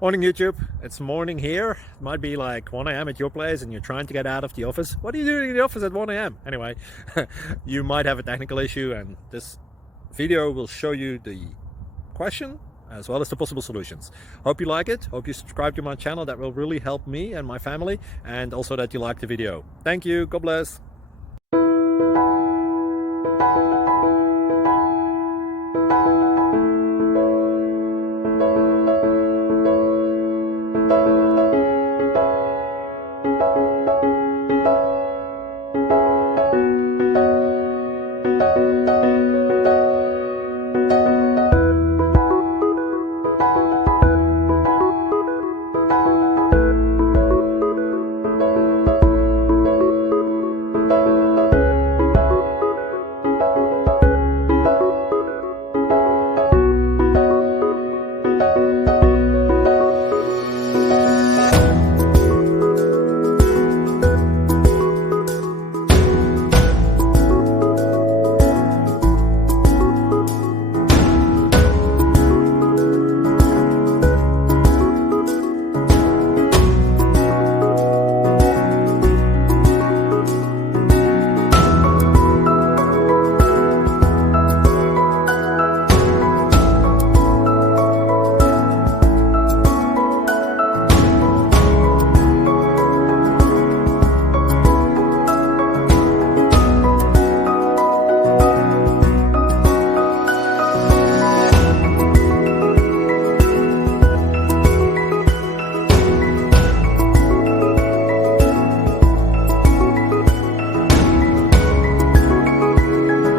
Morning YouTube, it's morning here. It might be like 1 a.m. at your place and you're trying to get out of the office. What are you doing in the office at 1 a.m.? Anyway, you might have a technical issue and this video will show you the question as well as the possible solutions. Hope you like it, hope you subscribe to my channel. That will really help me and my family, and also that you like the video. Thank you, God bless.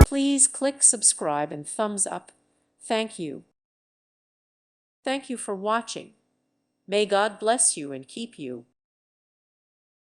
Please click subscribe and thumbs up. Thank you. Thank you for watching. May God bless you and keep you.